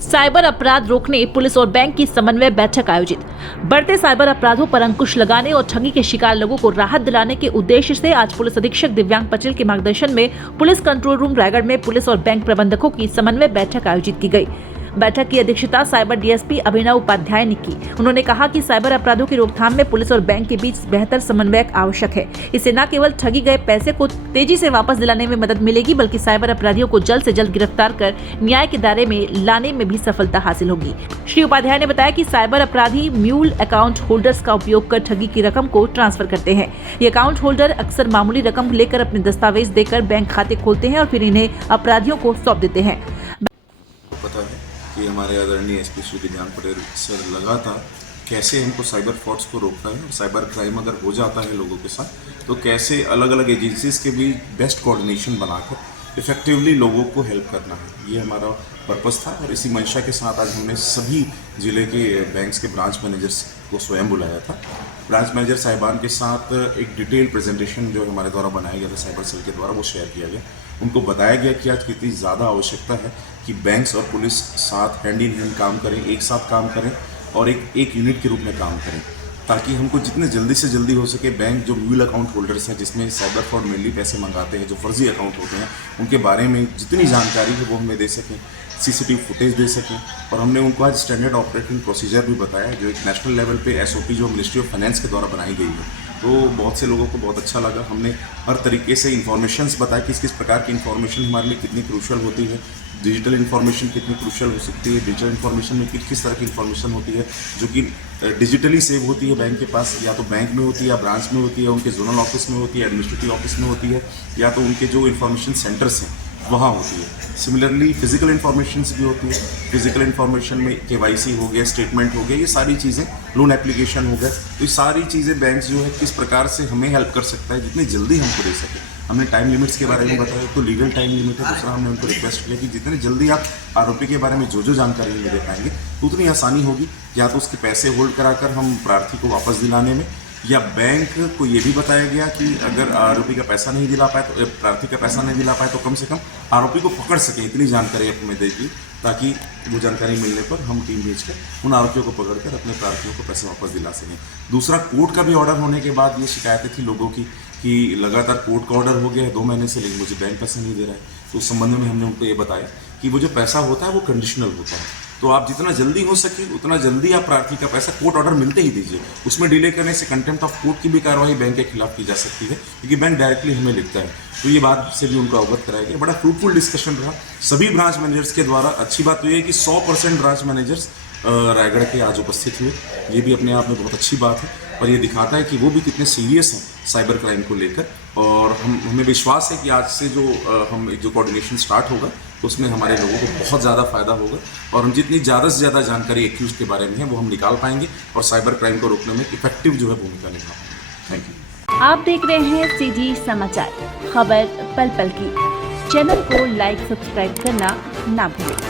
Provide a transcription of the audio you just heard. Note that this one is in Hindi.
साइबर अपराध रोकने पुलिस और बैंक की समन्वय बैठक आयोजित। बढ़ते साइबर अपराधों पर अंकुश लगाने और ठगी के शिकार लोगों को राहत दिलाने के उद्देश्य से आज पुलिस अधीक्षक दिव्यांग पटेल के मार्गदर्शन में पुलिस कंट्रोल रूम रायगढ़ में पुलिस और बैंक प्रबंधकों की समन्वय बैठक आयोजित की गई। बैठक की अध्यक्षता साइबर डीएसपी अभिनव उपाध्याय ने की। उन्होंने कहा कि साइबर अपराधों की रोकथाम में पुलिस और बैंक के बीच बेहतर समन्वय आवश्यक है। इससे न केवल ठगी गए पैसे को तेजी से वापस दिलाने में मदद मिलेगी, बल्कि साइबर अपराधियों को जल्द से जल्द गिरफ्तार कर न्याय के दायरे में लाने में भी सफलता हासिल होगी। श्री उपाध्याय ने बताया कि साइबर अपराधी म्यूल अकाउंट होल्डर्स का उपयोग कर ठगी की रकम को ट्रांसफर करते हैं। ये अकाउंट होल्डर अक्सर मामूली रकम लेकर अपने दस्तावेज देकर बैंक खाते खोलते हैं और फिर इन्हें अपराधियों को सौंप देते हैं। पता है कि हमारे आदरणीय एसपी श्री दिव्यांग पटेल सर लगातार कैसे हमको साइबर फ्रॉड्स को रोकना है और साइबर क्राइम अगर हो जाता है लोगों के साथ तो कैसे अलग अलग एजेंसीज के बीच बेस्ट कोऑर्डिनेशन बनाकर इफेक्टिवली लोगों को हेल्प करना है, ये हमारा पर्पस था। और इसी मंशा के साथ आज हमने सभी ज़िले के बैंक्स के ब्रांच मैनेजर्स को स्वयं बुलाया था। ब्रांच मैनेजर साहिबान के साथ एक डिटेल प्रेजेंटेशन जो हमारे द्वारा बनाया गया था साइबर सेल के द्वारा वो शेयर किया गया। उनको बताया गया कि आज कितनी ज़्यादा आवश्यकता है कि बैंक्स और पुलिस साथ हैंड इन हैंड काम करें, एक साथ काम करें और एक यूनिट के रूप में काम करें, ताकि हमको जितने जल्दी से जल्दी हो सके बैंक जो म्यूल अकाउंट होल्डर्स हैं जिसमें साइबर फ्रॉड मेनली पैसे मंगाते हैं, जो फर्जी अकाउंट होते हैं, उनके बारे में जितनी जानकारी है वो हमें दे सकें, सीसीटीवी फुटेज दे सकें। और हमने उनको आज स्टैंडर्ड ऑपरेटिंग प्रोसीजर भी बताया जो एक नेशनल लेवल पे एसओपी जो मिनिस्ट्री ऑफ फाइनेंस के द्वारा बनाई गई है। तो बहुत से लोगों को बहुत अच्छा लगा। हमने हर तरीके से इन्फॉर्मेशंस बताया किस किस प्रकार की इन्फॉर्मेशन हमारे लिए कितनी क्रूशल होती है, डिजिटल इन्फॉर्मेशन कितनी क्रूशल हो सकती है, डिजिटल इन्फॉर्मेशन में किस तरह की इन्फॉर्मेशन होती है जो कि डिजिटली सेव होती है बैंक के पास, या तो बैंक में होती है या ब्रांच में होती है, उनके जोनल ऑफिस में होती है, एडमिनिस्ट्रेटिव ऑफिस में होती है, या तो उनके जो इन्फॉर्मेशन सेंटर्स हैं वहाँ होती है। सिमिलरली फिजिकल इन्फॉर्मेशन भी होती है। फिजिकल इन्फॉर्मेशन में केवाईसी हो गया, स्टेटमेंट हो गया, ये सारी चीज़ें, लोन एप्लीकेशन हो गया, तो ये सारी चीज़ें बैंक जो है किस प्रकार से हमें हेल्प कर सकता है जितनी जल्दी हमको दे सके। हमने टाइम लिमिट्स के बारे में बताया, तो लीगल टाइम लिमिट है। दूसरा हमने उनको रिक्वेस्ट किया कि जितने जल्दी आप आरोपी के बारे में जो जानकारी हमें दे पाएंगे तो उतनी आसानी होगी, या तो उसके पैसे होल्ड कराकर हम प्रार्थी को वापस दिलाने में, या बैंक को ये भी बताया गया कि अगर आरोपी का पैसा नहीं दिला पाए तो प्रार्थी का पैसा नहीं दिला पाए तो कम से कम आरोपी को पकड़ सके, इतनी जानकारी हमें देगी, ताकि वो जानकारी मिलने पर हम टीम भेजकर उन आरोपियों को पकड़कर अपने प्रार्थियों को पैसे वापस दिला सकें। दूसरा, कोर्ट का भी ऑर्डर होने के बाद ये शिकायतें थी लोगों की कि लगातार कोर्ट का ऑर्डर हो गया है 2 महीने से, लेकिन मुझे बैंक पैसा नहीं दे रहा है। तो उस संबंध में हमने उनको ये बताया कि वो जो पैसा होता है वो कंडीशनल होता है, तो आप जितना जल्दी हो सके उतना जल्दी आप प्रार्थी का पैसा कोर्ट ऑर्डर मिलते ही दीजिए। उसमें डिले करने से कंटेम्प्ट ऑफ कोर्ट की भी कार्रवाई बैंक के खिलाफ की जा सकती है, क्योंकि बैंक डायरेक्टली हमें लिखता है। तो ये बात से भी उनको अवगत कराया गया। बड़ा फ्रूटफुल डिस्कशन रहा सभी ब्रांच मैनेजर्स के द्वारा। अच्छी बात तो ये है कि 100% ब्रांच मैनेजर्स रायगढ़ के आज उपस्थित हुए, ये भी अपने आप में बहुत अच्छी बात है और ये दिखाता है कि वो भी कितने सीरियस हैं साइबर क्राइम को लेकर। और हमें विश्वास है कि आज से जो कोऑर्डिनेशन स्टार्ट होगा तो उसमें हमारे लोगों को बहुत ज़्यादा फायदा होगा और हम जितनी ज़्यादा से ज़्यादा जानकारी एक्यूज के बारे में है वो हम निकाल पाएंगे और साइबर क्राइम को रोकने में इफेक्टिव जो है भूमिका निभा पाएंगे। Thank you. आप देख रहे हैं सीजी समाचार, खबर पल पल की। चैनल को लाइक सब्सक्राइब करना ना भूलें।